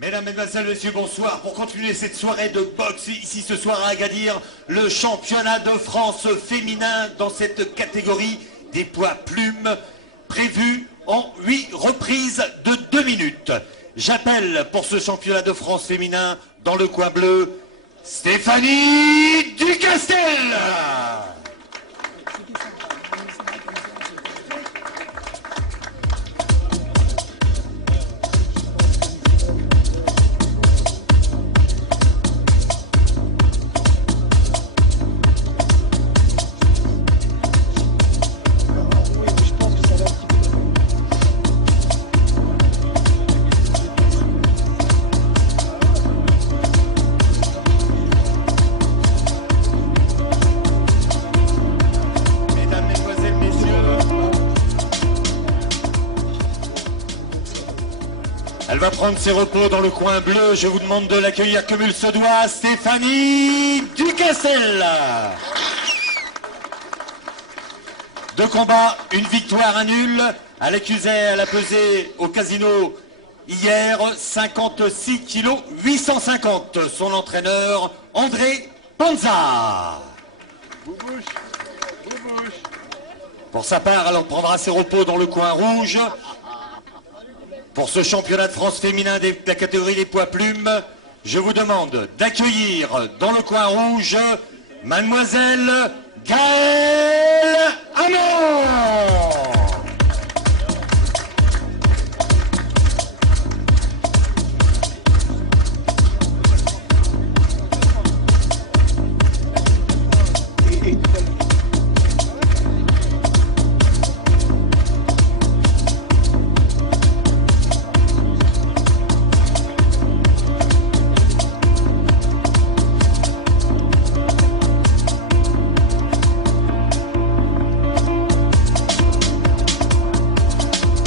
Mesdames, Mesdemoiselles, Messieurs, bonsoir. Pour continuer cette soirée de boxe ici ce soir à Agadir, le championnat de France féminin dans cette catégorie des poids plumes, prévu en 8 reprises de 2 minutes. J'appelle pour ce championnat de France féminin dans le coin bleu, Stéphanie Ducastel. Elle va prendre ses repos dans le coin bleu. Je vous demande de l'accueillir comme il se doit, Stéphanie Ducastel. 2 combats, 1 victoire, 1 nul. Elle a pesé au casino hier 56 kg 850. Son entraîneur, André Panza. Pour sa part, elle prendra ses repos dans le coin rouge. Pour ce championnat de France féminin de la catégorie des poids plumes, je vous demande d'accueillir dans le coin rouge Mademoiselle Gaëlle Hamon.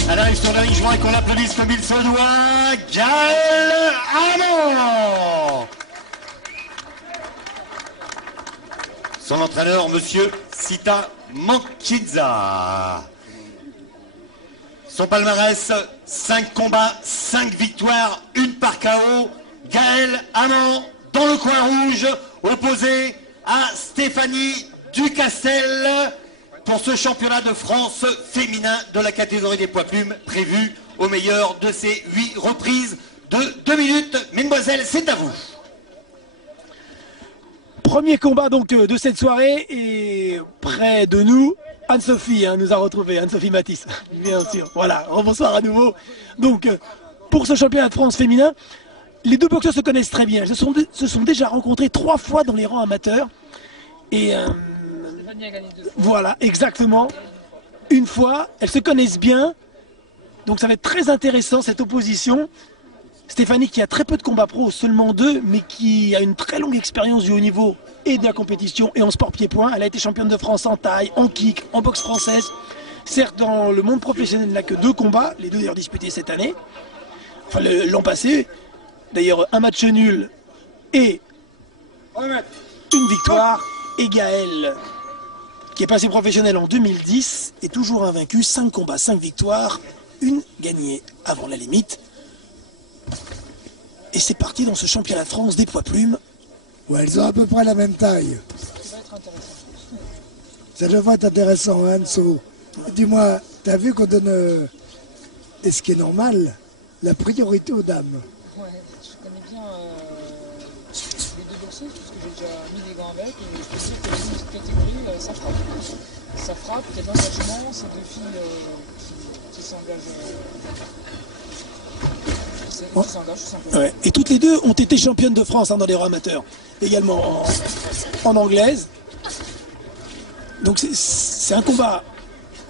Elle arrive sur la ligne, je voudrais qu'on l'applaudisse comme il se doit, Gaëlle Hamon. Son entraîneur, monsieur Sita Mankidza. Son palmarès, 5 combats, 5 victoires, 1 par KO. Gaëlle Hamon dans le coin rouge, opposé à Stéphanie Ducastel. Pour ce championnat de France féminin de la catégorie des poids plumes, prévu au meilleur de ces 8 reprises de 2 minutes. Mesdemoiselles, c'est à vous. Premier combat donc de cette soirée et près de nous, Anne-Sophie nous a retrouvé, Anne-Sophie Matisse, bien sûr. Voilà, bonsoir à nouveau. Donc, pour ce championnat de France féminin, les 2 boxeurs se connaissent très bien. Ils se sont déjà rencontrés 3 fois dans les rangs amateurs. Et voilà, exactement. Une fois, elles se connaissent bien. Donc ça va être très intéressant cette opposition. Stéphanie qui a très peu de combats pro, seulement 2, mais qui a une très longue expérience du haut niveau et de la compétition et en sport pied-point. Elle a été championne de France en taille, en kick, en boxe française. Certes, dans le monde professionnel, elle n'a que 2 combats, les 2 d'ailleurs disputés cette année. Enfin, l'an passé. D'ailleurs, un match nul et une victoire. Et Gaëlle, qui est passé professionnel en 2010, est toujours invaincu. 5 combats, 5 victoires, 1 gagnée avant la limite. Et c'est parti dans ce championnat de France des poids plumes. Ouais, elles ont à peu près la même taille. Ça devrait être intéressant, hein, Anso. Dis-moi, t'as vu qu'on donne, et ce qui est normal, la priorité aux dames. Ouais, je connais bien les 2 boxeuses, parce que j'ai déjà mis des gants avec, et je peux dire que dans cette catégorie, ça frappe. Ça frappe, il y a de l'engagement, c'est 2 filles qui s'engagent. Ouais. Et toutes les 2 ont été championnes de France dans les rangs amateurs, également en anglaise. Donc c'est un combat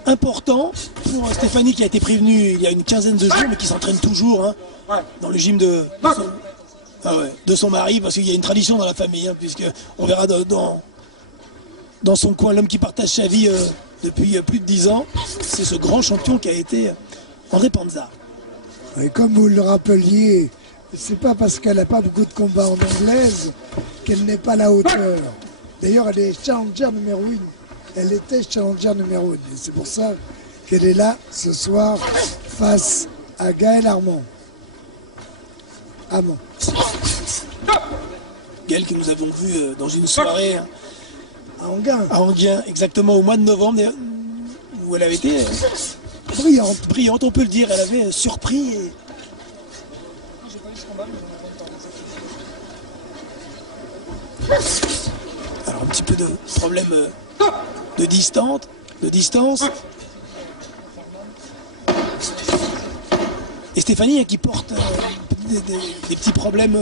important pour Stéphanie qui a été prévenue il y a une quinzaine de jours, mais qui s'entraîne toujours dans le gym de son mari, parce qu'il y a une tradition dans la famille, puisque on verra dans son coin l'homme qui partage sa vie depuis plus de 10 ans. C'est ce grand champion qui a été André Panza. Et comme vous le rappeliez, c'est pas parce qu'elle n'a pas beaucoup de combats en anglaise qu'elle n'est pas à la hauteur. D'ailleurs, elle est challenger numéro 1. Elle était challenger numéro 1. Et c'est pour ça qu'elle est là ce soir face à Gaëlle Hamon. Hamon. Gaëlle que nous avons vu dans une soirée À Anguin. à Enghien, exactement au mois de novembre, où elle avait été Brillante. brillante, on peut le dire. Elle avait surpris. J'ai pas vu ce combat, mais j'en ai entendu parler. Alors un petit peu de problème de distance. Et Stéphanie qui porte des petits problèmes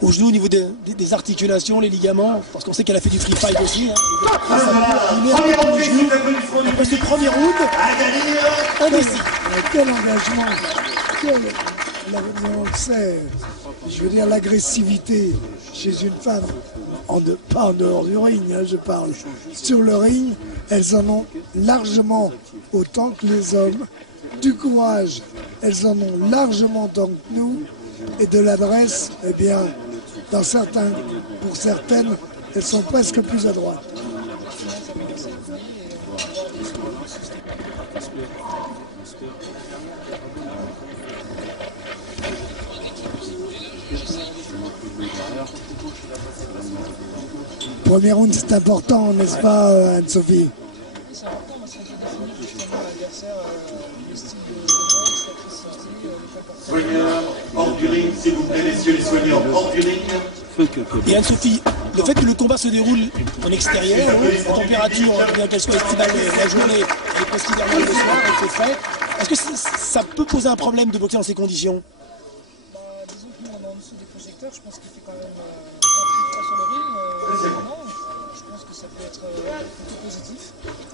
au genou au niveau des articulations, les ligaments, parce qu'on sait qu'elle a fait du free fight aussi. Après ce premier round, indécis. Quel engagement, on le sait, je veux dire l'agressivité chez une femme, pas en dehors du ring, hein, je parle. Sur le ring, elles en ont largement autant que les hommes. Du courage, elles en ont largement autant que nous. Et de l'adresse, eh bien, pour certaines, elles sont presque plus à droite. Premier round, c'est important, n'est-ce pas, Anne-Sophie? C'est important parce qu'on peut définir justement l'adversaire, le style de boxe, l'agressivité, les Soigneurs hors du ring, s'il vous plaît, messieurs les soigneurs hors du ring. Et Anne-Sophie, le fait que le combat se déroule en extérieur, la température, bien qu'elle soit estivale la journée et presque hivernale le soir, il fait frais, est-ce que ça peut poser un problème de boxer dans ces conditions? disons que nous on est en dessous des projecteurs, je pense qu'il fait quand même pas plus froid sur le ring. Non, je pense que ça peut être plutôt positif.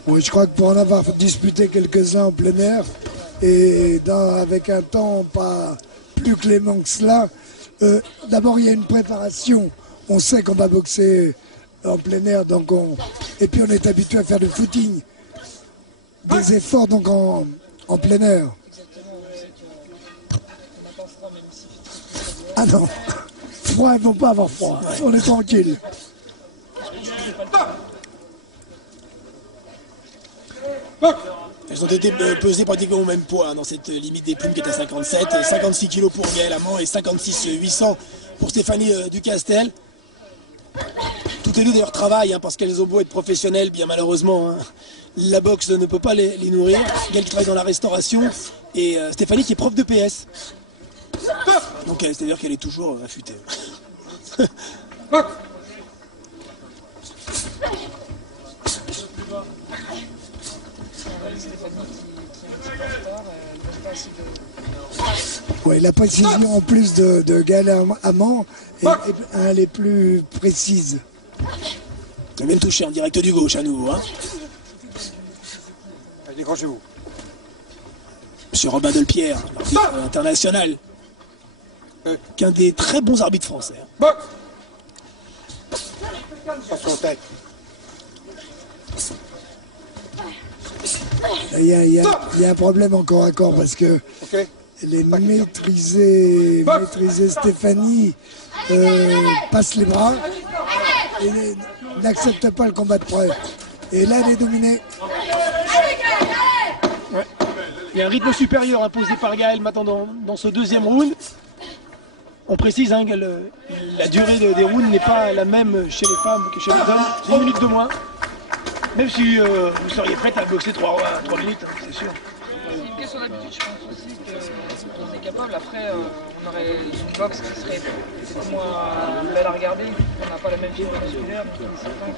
Oui, je crois que pour en avoir disputé quelques-uns en plein air, et avec un temps pas plus clément que cela, d'abord il y a une préparation. On sait qu'on va boxer en plein air, et puis on est habitué à faire du footing. Des efforts donc en plein air. Exactement, on sait qu'on n'a pas froid même si il fait Ah non, froid, ils ne vont pas avoir froid, on est tranquille. Elles ont été pesées pratiquement au même poids dans cette limite des plumes qui est à 57, 56 kg pour Gaëlle Hamon et 56 800 pour Stéphanie Ducastel. Toutes les deux d'ailleurs travaillent, parce qu'elles ont beau être professionnelles, bien malheureusement, la boxe ne peut pas les nourrir. Gaëlle qui travaille dans la restauration et Stéphanie qui est prof de PS. Donc c'est-à-dire qu'elle est toujours affûtée. Oui, la précision en plus de Gaëlle Hamon, elle est plus précise. On vient de toucher en direct du gauche à nouveau. Allez, décrochez-vous. Monsieur Robin Delpierre, l'arbitre international, qu'un des très bons arbitres français. Attention aux têtes. Il y a un problème encore à corps parce que Ok. les maîtriser Stéphanie passe les bras et n'accepte pas le combat de près. Et là, elle est dominée. Ouais. Il y a un rythme supérieur imposé par Gaëlle maintenant dans ce deuxième round. On précise que la durée des rounds n'est pas la même chez les femmes que chez les hommes. 3 minutes de moins. Même si vous seriez prête à boxer 3 minutes, c'est sûr. C'est une question d'habitude, je pense aussi qu'on est capable. Après, on aurait une boxe qui serait peut-être moins belle à regarder. On n'a pas la même fibre musculaire, donc c'est certain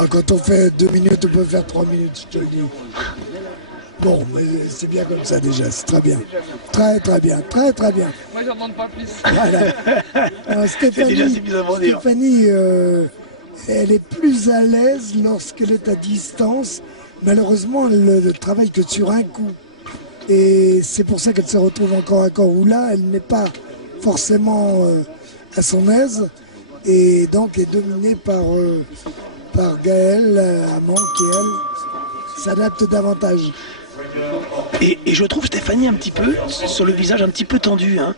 que Quand on fait 2 minutes, on peut faire 3 minutes, je te le dis. Bon, mais c'est bien comme ça déjà, c'est très bien. Très très bien, très très bien. moi j'en demande pas plus. Voilà. Alors, Stéphanie, déjà suffisamment dire. Stéphanie elle est plus à l'aise lorsqu'elle est à distance. Malheureusement, elle ne travaille que sur un coup. Et c'est pour ça qu'elle se retrouve encore à corps où là, elle n'est pas forcément à son aise. Et donc est dominée par Gaëlle Hamon qui, elle, s'adapte davantage. Et je trouve Stéphanie un petit peu, sur le visage un petit peu tendu. Elle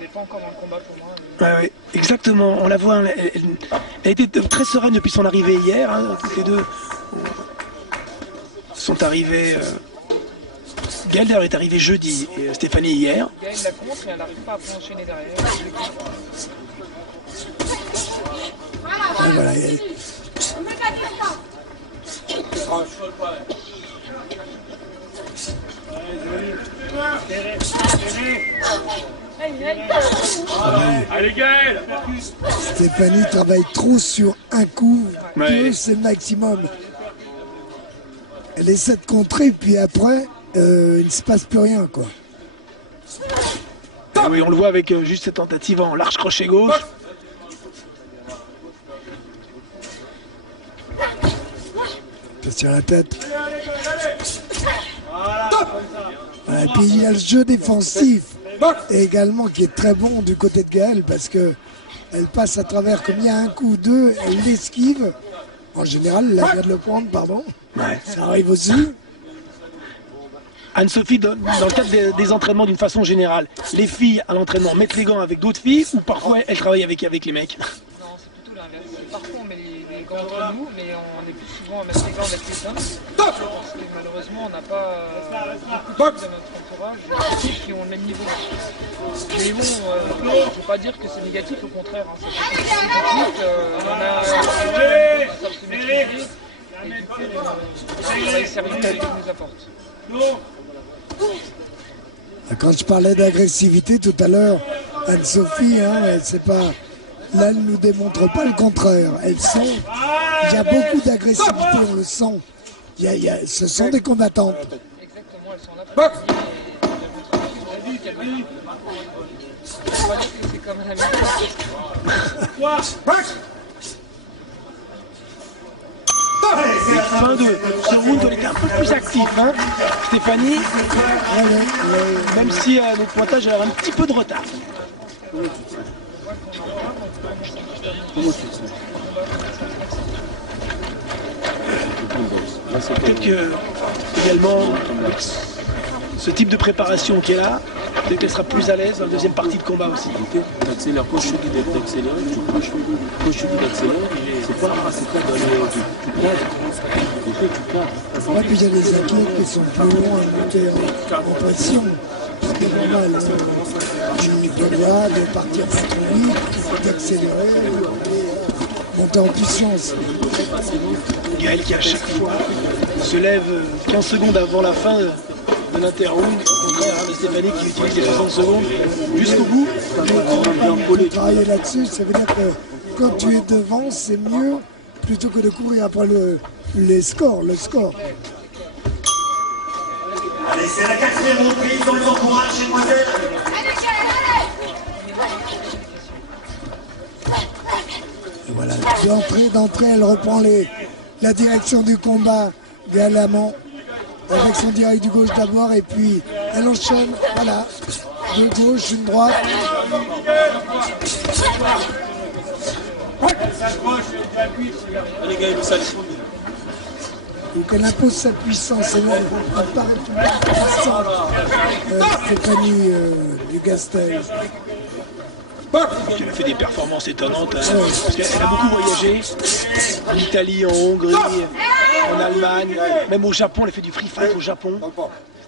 n'est pas encore dans le combat pour moi. Ouais, exactement, on la voit, elle était très sereine depuis son arrivée hier, toutes les deux sont arrivées Gaël d'ailleurs est arrivé jeudi et Stéphanie hier. Gaël la contre et elle n'arrive pas à enchaîner derrière. Et voilà, Allez Gaël! Stéphanie travaille trop sur un coup, Ouais. deux c'est le maximum. Elle essaie de contrer, puis après, il ne se passe plus rien, quoi. Et oui, on le voit avec juste cette tentative en large crochet gauche. Sur la tête. Voilà, et puis il y a le jeu défensif également qui est très bon du côté de Gaël parce que elle passe à travers, comme il y a un coup ou deux, elle l'esquive. En général, elle vient de le prendre, pardon. Ouais. Ça arrive aussi. Anne-Sophie, dans le cadre des entraînements d'une façon générale, les filles à l'entraînement mettent les gants avec d'autres filles ou parfois elles travaillent avec les mecs? Non, c'est plutôt l'inverse. Parfois on met les gants entre nous, mais on est plus souvent à mettre les gants avec les hommes. Parce que malheureusement, on n'a pas beaucoup de filles dans notre entourage qui ont le même niveau. Mais bon, je ne veux pas dire que c'est négatif, au contraire. Hein, c'est positif. On en a qui savent se maîtriser. Et du coup, c'est un travail sérieux qui nous apporte. Quand je parlais d'agressivité tout à l'heure, Anne-Sophie, hein, c'est pas. Là, elle nous démontre pas le contraire. Elles sont. Il y a beaucoup d'agressivité, on le sent. Ce sont des combattantes. Exactement, elles sont là pour gagner. Je ne veux pas dire que c'est comme la même. Fin de ce round, elle était un peu plus actif, hein, Stéphanie, même si notre pointage a un petit peu de retard. Peut-être que, également, ce type de préparation qui est là, peut-être qu'elle sera plus à l'aise dans la deuxième partie de combat aussi. T'accélères, quand je te dis d'accélérer, tu craches. Quand je te dis d'accélérer, c'est pas d'aller, tu plages. Ouais, puis il y a des athlètes qui sont plus longs à monter en pression. C'est normal. Tu dois de partir plus vite, d'accélérer, monter en puissance. Gaël qui à chaque fois se lève 15 secondes avant la fin de l'interround, au contraire de Stéphanie qui utilise les 60 secondes jusqu'au bout. On peut travailler là-dessus, ça veut dire que quand tu es devant, c'est mieux plutôt que de courir après le score. Allez, c'est la 4e reprise, on les encourage, mesdemoiselles. Et voilà, d'entrée, elle reprend la direction du combat galamment, avec son direct du gauche d'abord, et puis elle enchaîne, voilà, deux gauche, une droite. Donc elle impose sa puissance, elle paraît tout puissante, Stéphanie Dugastel. Elle a fait des performances étonnantes, hein, parce qu'elle a beaucoup voyagé, en Italie, en Hongrie, en Allemagne, même au Japon, elle a fait du free fight au Japon.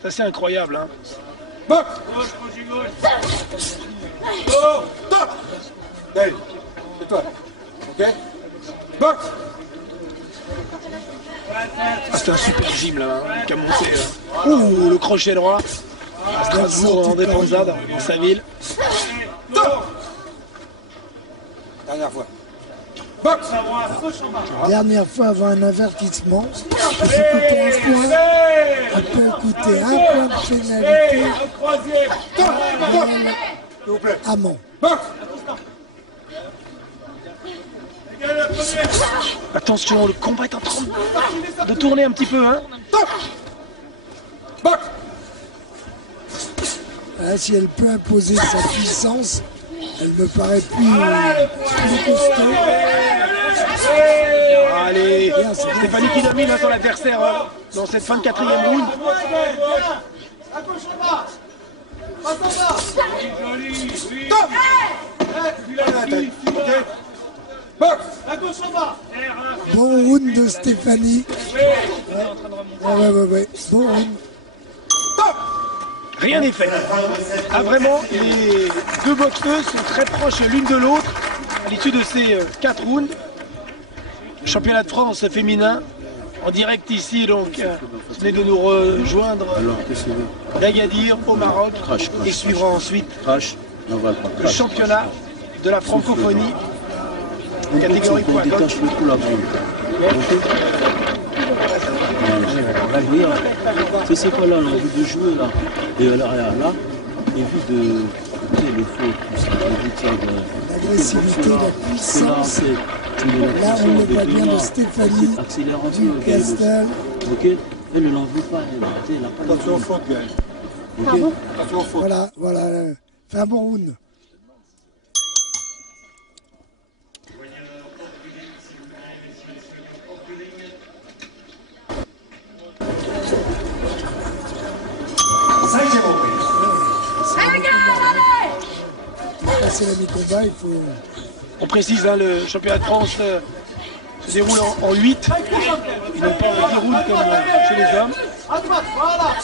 C'est assez incroyable. Hein. Dave, c'est toi. Ok? C'est un super gym là, hein, qui a monté. Ouh, le crochet droit à Strasbourg, André Panzade, dans sa ville. Dernière fois. Dernière fois avant un avertissement, ça peut coûter un point de pénalité. S'il vous plaît. Amont. Attention, le combat est en train de tourner un petit peu. Hein. Là, si elle peut imposer sa puissance, elle me paraît plus costaud. Allez, Stéphanie qui domine sur l'adversaire hein, dans cette fin de 4e round. Bon round de Stéphanie. Ouais. Bon round. Rien n'est fait. Ah, vraiment, les deux boxeuses sont très proches l'une de l'autre à l'issue de ces 4 rounds. Championnat de France féminin, en direct ici, donc, venez de nous rejoindre d'Agadir au Maroc et suivra ensuite le championnat de la francophonie, catégorie poids. C'est quoi là, l'envie de jouer là? Et là, évite de le faux, tout ça, l'agressivité, la puissance. Là, on le voit bien de Stéphanie Ducastel. Ok, elle ne l'en veut pas, elle n'a pas Attention aux fautes, Gaël. Pardon? Attention aux fautes. Voilà, fait un bon round. C'est la mi-combat, il faut... On précise, hein, le championnat de France se déroule en 8, et non pas en 10 rounds comme chez les hommes. À droite, voilà.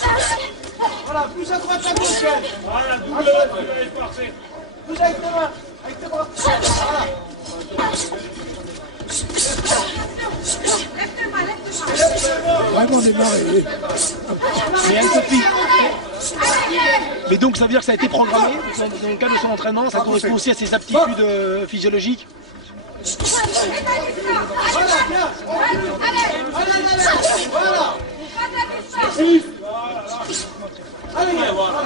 Voilà, plus à droite, à gauche. Voilà, double, parfait. Plus avec tes mains, avec tes bras. Voilà. Vraiment démarré. C'est un copie. Mais donc ça veut dire que ça a été programmé dans le cadre de son entraînement, ça correspond aussi à ses aptitudes physiologiques. Voilà, bien. Voilà. Allez, voilà.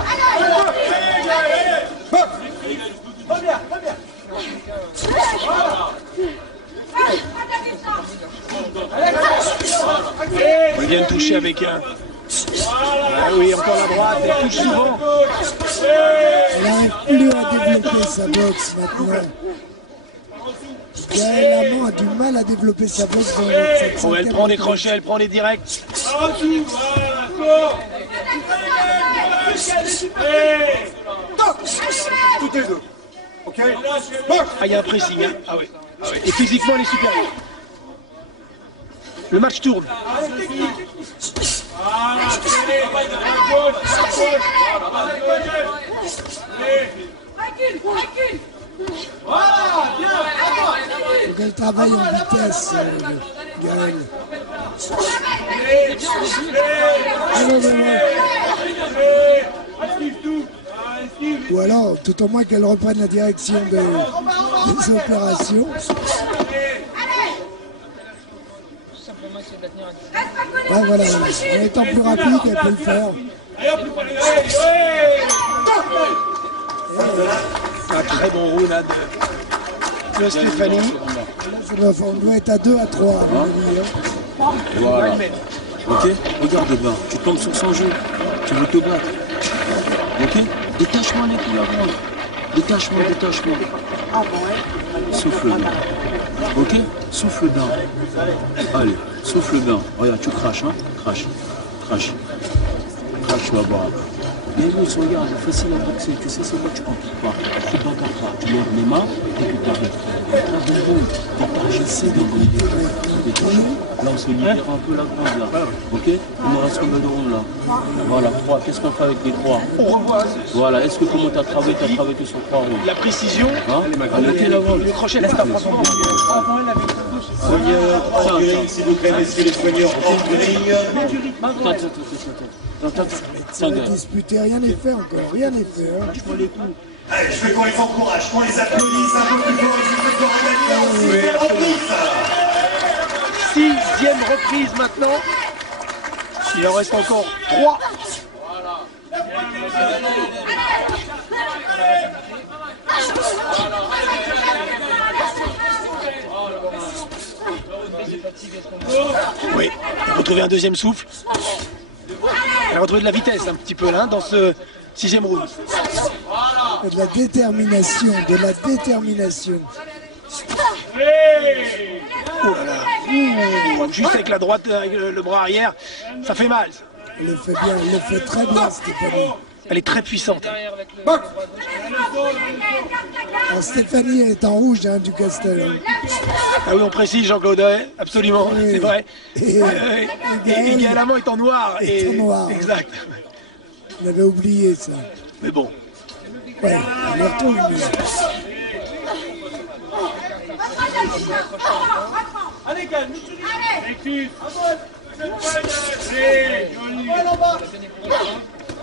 Très bien, très bien. On vient de toucher avec un... Ah oui, encore la droite, elle touche souvent. Elle n'arrive plus à développer sa boxe maintenant. Gaël Amand a du mal à développer sa boxe dans cette Oh, elle prend des crochets, elle prend des directs. Toutes les deux. Ok? Ah, il y a un pressing, hein. Ah oui. Et physiquement, elle est supérieure. Le match tourne. Voilà, bien. Il faut qu'elle travaille en vitesse, Gaël. Ou alors, tout au moins qu'elle reprenne la direction des opérations. Ouais, voilà. En étant plus rapide, elle peut le faire. Un très bon round hein, de Stéphanie. Là, on doit être à 2 à 3 à mon avis. Voilà. Ok, regarde bas, tu tombes sur son jeu, tu veux te battre. Ok, détachement les coups avant. Détachement. Souffle bien. Ok, souffle bien. Allez, souffle bien. Regarde, tu craches, hein. Crache là-bas. Mais oui, regarde, c'est facile à boxer. Tu sais, c'est quoi, tu compliques pas. Tu t'entends pas. Tu lèves les mains et tu t'arrêtes. J'essaie d'envoyer. Là, on se libère un peu la grande, là. Ok? Il nous reste combien de rondes, là? Voilà, 3. Qu'est-ce qu'on fait avec les 3? On revoit. Voilà, est-ce que comment tu as travaillé sur 3 rondes? La précision. Hein? Allez, l'avant. Le crochet, laisse ta frappe. S'il vous plaît, messieurs les soigneurs, en grille. Ça va disputer, rien n'est fait encore, rien n'est fait. Hein. Allez, je veux qu'on les encourage, qu'on les applaudisse un peu plus fort, je veux qu'on regagne en reprise. 6e reprise maintenant. Il en reste encore 3. Oui, elle a retrouvé un deuxième souffle. Elle a retrouvé de la vitesse un petit peu là dans ce 6e round. De la détermination, Oh là là. Ouh, juste avec la droite, avec le bras arrière, ça fait mal. Elle le fait bien, elle le fait très bien, Stéphanie. Elle est très puissante. Alors, Stéphanie est en rouge, hein, du Castel. Ah oui, on précise, Jean-Claude, absolument, Oui. c'est vrai. Et Et Gaël Amand est en noir. est en noir. Exact. On avait oublié ça. Mais bon. Ouais, on y retrouve. Allez, calme, Rectus.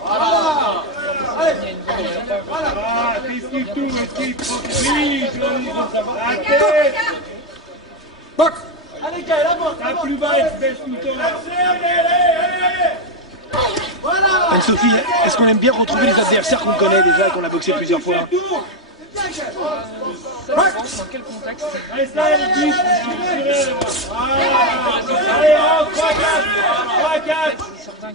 Voilà. Allez. Ah, esquive tout, esquive. Oui, joli. La tête. Box. Allez, calme, avance. La plus bas, elle se baisse tout le temps. Voilà. Anne-Sophie, est-ce qu'on aime bien retrouver les adversaires qu'on connaît déjà et qu'on a boxé plusieurs fois? Ça dépend dans quel contexte. Allez, ça, elle dit. Allez, rentre, 3-4. 3-4.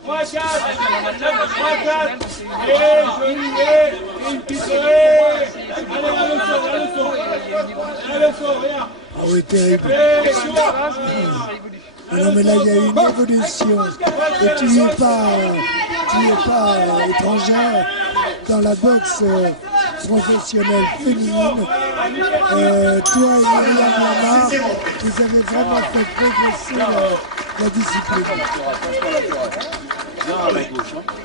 3-4. Et joli, et une petite oreille. Allez, à le son, à le son, regarde. Ah oui, terrible. Ah non, mais là, il y a eu une évolution. Et tu n'es pas étrangère dans la boxe professionnelle féminine. Toi et Myriam Lamar, vous avez vraiment fait progresser la discipline.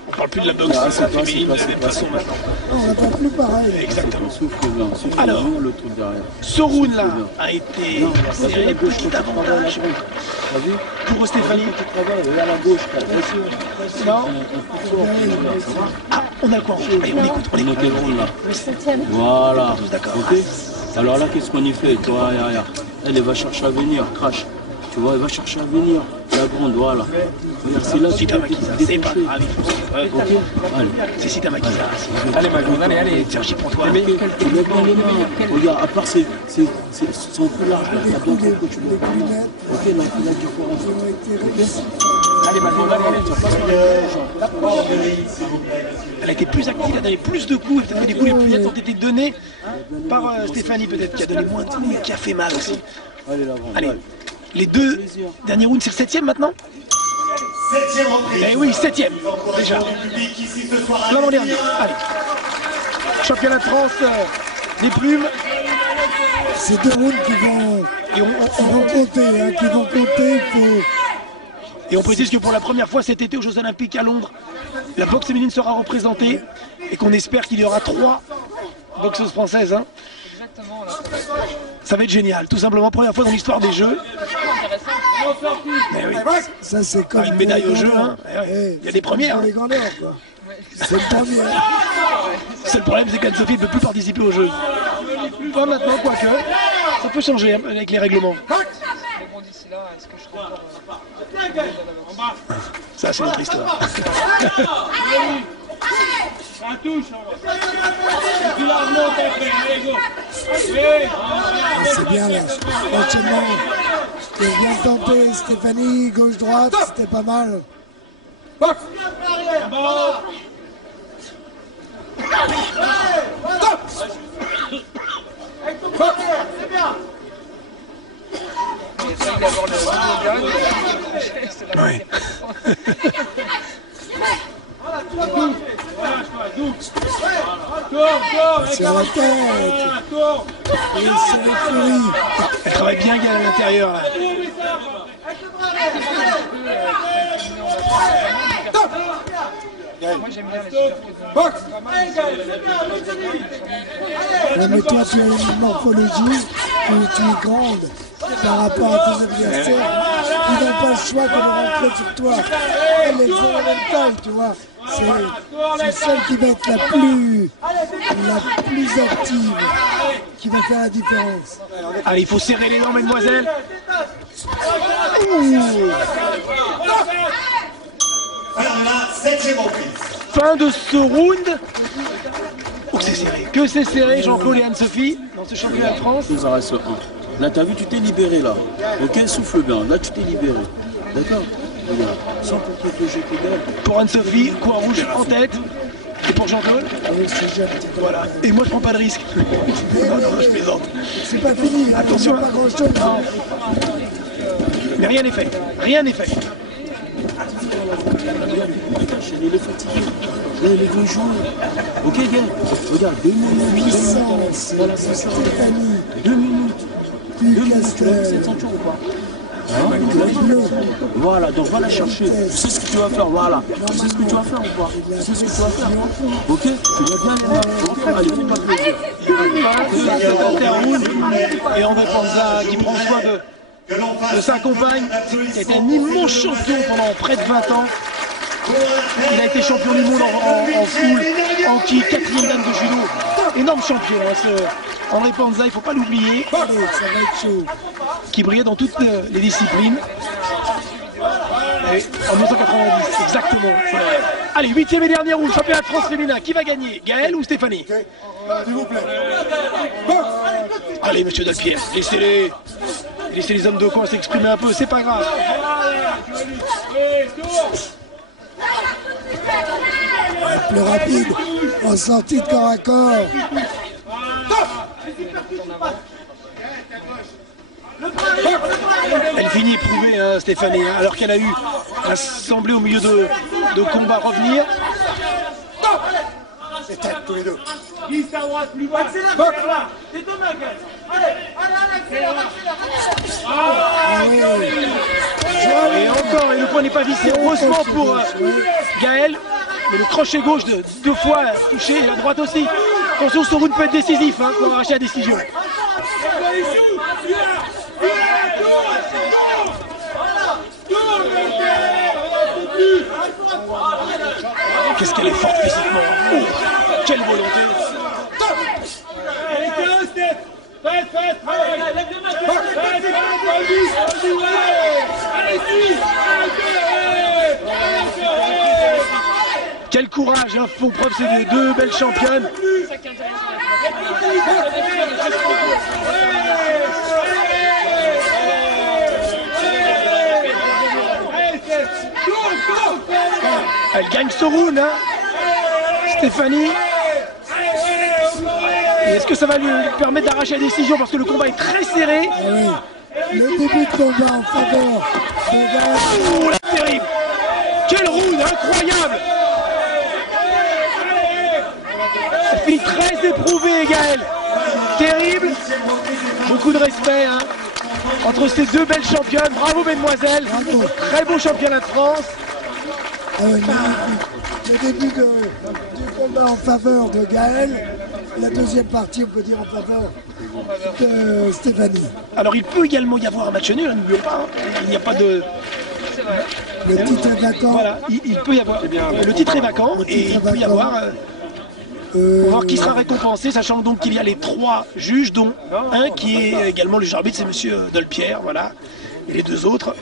On parle plus de la boxe féminine, de toute façon maintenant. Non, on n'a pas plus pareil. Exactement. Souffle bien, souffle Alors, bien, le truc derrière. ce round là a été serré, petit avantage T'as vu? pour Stéphanie. Tu travailles, regarde à gauche, attention. Non. Ah, on a quoi? Allez, on écoute, on On écoute. était bon là. Le 7e. Voilà. Tous d'accord. Ok. Alors là, qu'est-ce qu'on y fait? Toi, regarde. Elle va chercher à venir, crash. Tu vois, elle va chercher à venir. La grande, voilà. Regarde, c'est là Sita Makiza, c'est pas grave. Ok. Allez. C'est Sita Makiza. Allez, Majoun, allez. Sergi, prends-toi. Il y a bien les mains. Regarde, à part son coup large, là, t'as bien compris que tu Les vois. plus nettes Ok, là, il a du courage. qui ont été réussis. Allez, Majoun, allez. Elle a été plus active, elle a donné plus de coups, peut-être que les coups les plus nets ont été donnés par Stéphanie, peut-être, qui a donné moins de coups, mais qui a fait mal aussi. Allez, là, avant. Allez, les deux derniers rounds, c'est le 7e maintenant? 7e reprise. Eh oui, 7e, déjà. Le public ici ce soir. L'avant-dernier, allez. Championnat de France des plumes, C'est deux rounds qui vont compter, hein, qui vont compter. et on précise que pour la première fois cet été aux Jeux Olympiques à Londres, la boxe féminine sera représentée et qu'on espère qu'il y aura 3 boxeuses françaises. Hein. Exactement, là. Ça va être génial, tout simplement, première fois dans l'histoire des Jeux. Eh oui. Ça, c'est comme Une médaille pour au les jeu, grandeurs. hein. Eh ouais. Eh, Il y a des premières. pour les grandeurs, quoi. C'est le premier. Le seul problème, c'est qu'Anne-Sophie ne peut plus participer au jeu. Pas maintenant, quoique. Ça peut changer hein, avec les règlements. Mais bon, d'ici là, est-ce que je serai encore... Ça, c'est notre histoire. Ça touche. Tu la remontes après, allez, go. Allez. C'est bien là. Franchement, c'était bien tenté, Stéphanie, gauche-droite, c'était pas mal. Box. Avec ton corner, c'est bien. J'ai failli avoir le dernier, c'est la Ouais. Voilà, tu vas voir. C'est la tête. Voilà, tourne. Et c'est le furie. Elle travaille bien Gaëlle à l'intérieur. Là. Avec le bras arrière. Moi j'aime bien les super Box. Allez, Gaël, c'est bien, continue. Allez. Ouais, mais toi, tu as une morphologie, tu es grande par rapport à tes adversaires. Ils n'ont pas le choix que de rentrer sur toi. Elle est de la même taille, tu vois. C'est celle qui va être la plus active qui va faire la différence. Allez, il faut serrer les dents, mesdemoiselles. Alors la 7e reprise. Fin de ce round. Oh, c'est serré. Que c'est serré, Jean-Claude et Anne-Sophie, dans ce championnat de France. Il nous en reste un. Là, t'as vu, tu t'es libéré là. Ok, souffle bien. Là, tu t'es libéré. D'accord? Regarde. Sans pour protéger tes gars. Pour Anne-Sophie, coin rouge en tête. Et pour Jean-Claude, Avec ce jet. voilà. Et moi, je prends pas de risque. Non, non, je plaisante. C'est pas fini, Attention. il n'y a pas grand-chose. Mais rien n'est fait. Rien n'est fait. Il est fatigué. Il veut jouer. Ok, gars. Regarde, 2 minutes. Puissance, Voilà, Stéphanie, 2 minutes. 2 minutes. Castel. Cette ceinture ou pas? Voilà, donc va la chercher. Tu sais ce que tu vas faire, voilà. Tu sais ce que tu vas faire ou pas? Tu sais ce que tu vas faire? Ok? Tu vas bien les mains. Allez, fais pas plaisir. Et André Panza qui prend soin de sa compagne, qui est un immense champion pendant près de 20 ans. Il a été champion du monde en foule, en qui, 4e dan de judo. Énorme champion, hein, ce André Panza, il ne faut pas l'oublier. Ça va être chaud. Qui brillait dans toutes les disciplines. Et en 1990, exactement. Allez, 8e et dernier round, championnat de France féminin. Qui va gagner, Gaël ou Stéphanie? S'il vous plaît. Allez, monsieur Delpierre, laissez les hommes de coin s'exprimer un peu, c'est pas grave. Plus rapide, en sortie de corps à corps. Elle finit éprouvée, hein, Stéphanie, hein, alors qu'elle a eu un semblé au milieu de combat revenir. C'est tête tous les deux. Glisse à droite, plus bas. Accélère. C'est ton mec. Allez, accélère. Et encore, et le point n'est pas vissé, heureusement pour Gaël. Mais le crochet gauche de 2 fois touché, et la droite aussi. Attention, ce round peut être décisif hein, pour arracher la décision. Qu'est-ce qu'elle est forte physiquement. Oh, quelle volonté. Quel courage, hein, font preuve ces deux belles championnes. Elle gagne ce round, hein, Stéphanie. Est-ce que ça va lui permettre d'arracher la décision parce que le combat est très serré? Ah oui. Le début de combat en faveur de Gaël. Oh là, terrible. Quel round incroyable. Elle finit très éprouvée, Gaël. Terrible. Beaucoup de respect hein, entre ces deux belles championnes. Bravo, mesdemoiselles. Bravo. Très beau championnat de France. Ah oui, le début du combat en faveur de Gaël. La deuxième partie, on peut dire en faveur de Stéphanie. Alors il peut également y avoir un match nul, n'oublions pas. Hein. Il n'y a pas de... Le titre est vacant. Voilà, il peut y avoir... Le titre est vacant et il peut y avoir... On va voir qui sera récompensé, sachant donc qu'il y a les 3 juges, dont un qui est également le juge arbitre, c'est monsieur Delpierre, voilà. Et les 2 autres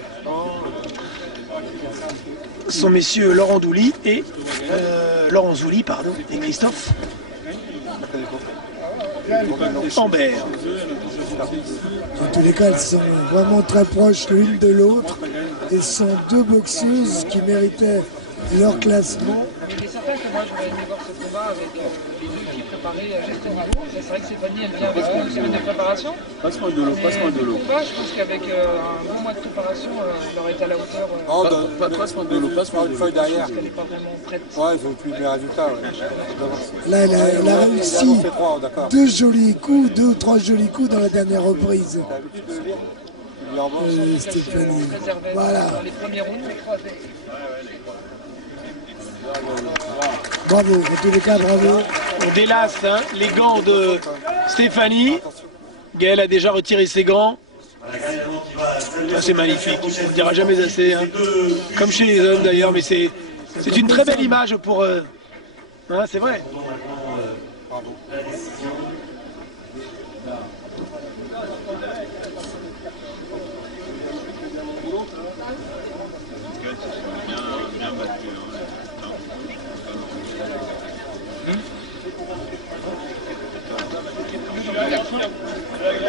sont messieurs Laurent Douly et Laurent Zouli, pardon, et Christophe Ambert. En tous les cas, elles sont vraiment très proches l'une de l'autre et sont 2 boxeuses qui méritaient leur classement. Il est certain que moi j'aurais aimé voir ce combat avec les 2 qui préparaient juste avant. C'est vrai que Stéphanie elle vient avec une semaine de préparation. Passe-moi de l'eau, passe-moi de l'eau. Je pense qu'avec un bon mois de préparation, elle aurait été à la hauteur. Passe-moi de l'eau, passe-moi une feuille derrière. Parce qu'elle n'est pas vraiment prête. Ouais, ils ont plus les résultats. Là, elle a réussi 2 jolis coups, 2 ou 3 jolis coups dans la dernière reprise. Stéphanie. Voilà. Dans les premiers rounds. Bravo, en tous les cas, bravo. On délace hein, les gants de Stéphanie. Gaël a déjà retiré ses gants. Ah, c'est magnifique, on ne le dira jamais assez. Hein. Comme chez les hommes d'ailleurs, mais c'est une très belle image pour... Hein, c'est vrai.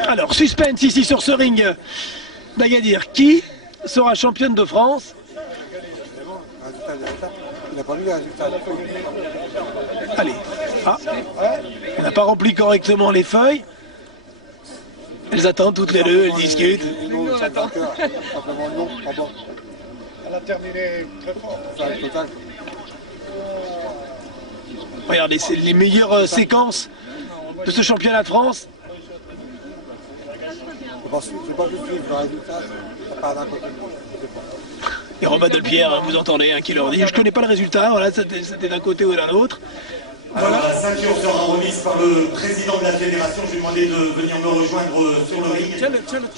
Alors, suspense ici sur ce ring d'Agadir. Qui sera championne de France? Il n'a pas lu les résultats. Allez. Ah, on n'a pas rempli correctement les feuilles. Elles attendent toutes les deux, elles discutent. Non, on attend. Simplement non, en bas. Elle a terminé très fort. Ça, le total. Regardez, c'est les meilleures séquences de ce championnat de France. Je n'ai pas pu suivre le résultat. Pas d'un côté. Et Romain Delpierre, vous entendez, qui leur dit, je connais pas le résultat, voilà, c'était d'un côté ou d'un autre. Alors la ceinture sera remise par le président de la fédération. Je vais demander de venir me rejoindre sur le ring.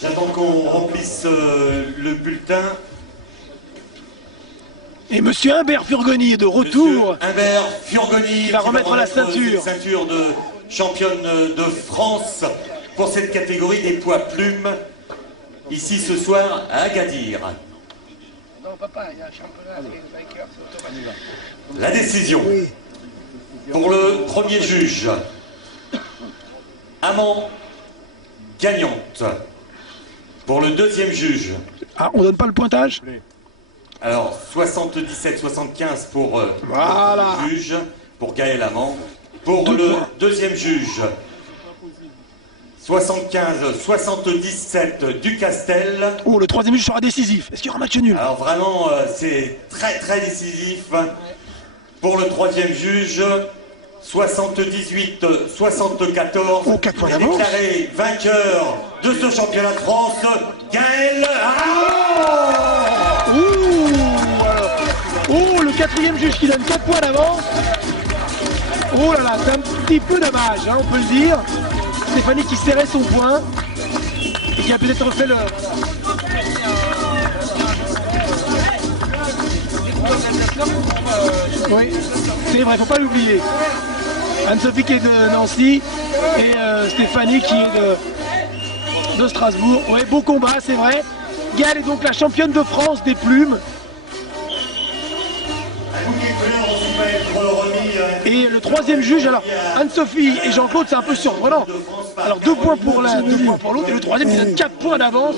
J'attends qu'on remplisse le bulletin. Et monsieur Humbert Furgoni est de retour. Monsieur Humbert Furgoni qui va remettre la ceinture. Cette ceinture de championne de France pour cette catégorie des poids plumes. Ici ce soir à Agadir. Non, papa, il y a un championnat avec les bikers, c'est automatique. La décision. Oui. Pour le premier juge, Amand gagnante. Pour le deuxième juge, Ah, on donne pas le pointage? alors 77-75 pour Voilà. le juge, pour Gaël Amand. Pour Deux le points. deuxième juge, 75-77 Ducastel. Oh, le troisième juge sera décisif. Est-ce qu'il y aura match nul? Alors vraiment, c'est très très décisif. Pour le troisième juge, 78-74. Oh, 4 points d'avance. Déclaré vainqueur de ce championnat de France, Gaël Amand. Oh, le quatrième juge qui donne 4 points d'avance. Oh là là, c'est un petit peu dommage, hein, on peut le dire. Stéphanie qui serrait son point et qui a peut-être refait le... Oui, c'est vrai, faut pas l'oublier. Anne-Sophie qui est de Nancy et Stéphanie qui est de Strasbourg. Ouais, beau combat, c'est vrai. Gaëlle est donc la championne de France des plumes. Et le troisième juge, alors Anne-Sophie et Jean-Claude, c'est un peu surprenant. Alors 2 points pour l'un, 2 points pour l'autre, et le troisième qui donne 4 points d'avance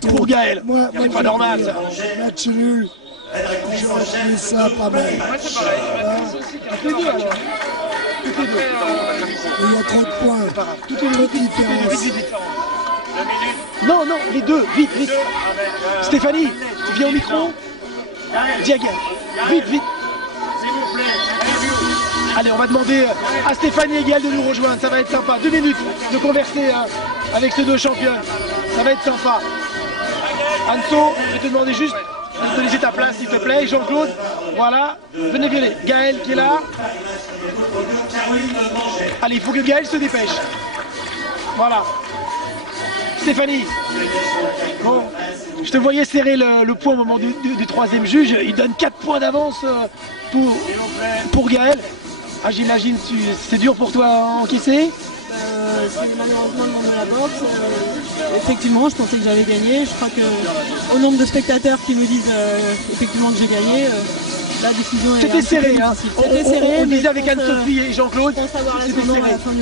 pour Gaël. C'est pas normal ça. Match nul. J'aurais trouvé ça pas mal. Moi c'est pareil, je vais mettre aussi Toutes les deux alors. Toutes les deux. Il y a trop de points. Trop de différence. Non, non, les deux, vite, vite. Stéphanie, tu viens au micro. Dis à Gaël. Vite, vite. Allez, on va demander à Stéphanie et Gaël de nous rejoindre, ça va être sympa. 2 minutes de converser avec ces deux championnes. Ça va être sympa. Anso, je vais te demander juste de te laisser ta place s'il te plaît. Jean-Claude, voilà, venez. Gaël qui est là. Allez, il faut que Gaël se dépêche. Voilà. Stéphanie. Bon, je te voyais serrer le point au moment du troisième juge. Il donne 4 points d'avance pour Gaël. Ah, j'imagine, c'est dur pour toi à encaisser? C'est malheureusement le monde de la boxe. Effectivement, je pensais que j'avais gagné. Je crois que au nombre de spectateurs qui me disent effectivement que j'ai gagné, la décision est C'était serré, hein. C'était serré. On disait avec Anne-Sophie et Jean-Claude, c'était serré. À la fin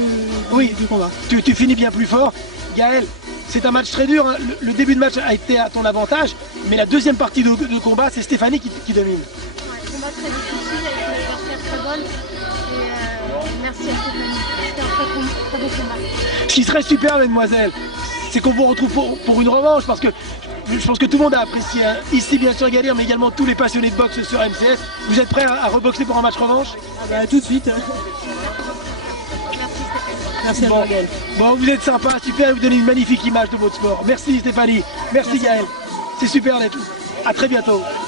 du combat. Tu finis bien plus fort. Gaël, c'est un match très dur, hein. Le début de match a été à ton avantage, mais la deuxième partie de combat, c'est Stéphanie qui domine. Ouais, combat très difficile avec une adversaire très bonne. Et merci à Stéphanie. C'était un très beau combat. Ce qui serait super, mesdemoiselles, c'est qu'on vous retrouve pour une revanche, parce que je pense que tout le monde a apprécié, hein. Ici bien sûr Gaël, mais également tous les passionnés de boxe sur MCS. Vous êtes prêts à reboxer pour un match revanche? Ah bah, tout de suite. Merci à toi, Gaël. Bon, vous êtes sympa, super, vous donnez une magnifique image de votre sport. Merci Stéphanie, merci Gaël. C'est super d'être là. À très bientôt.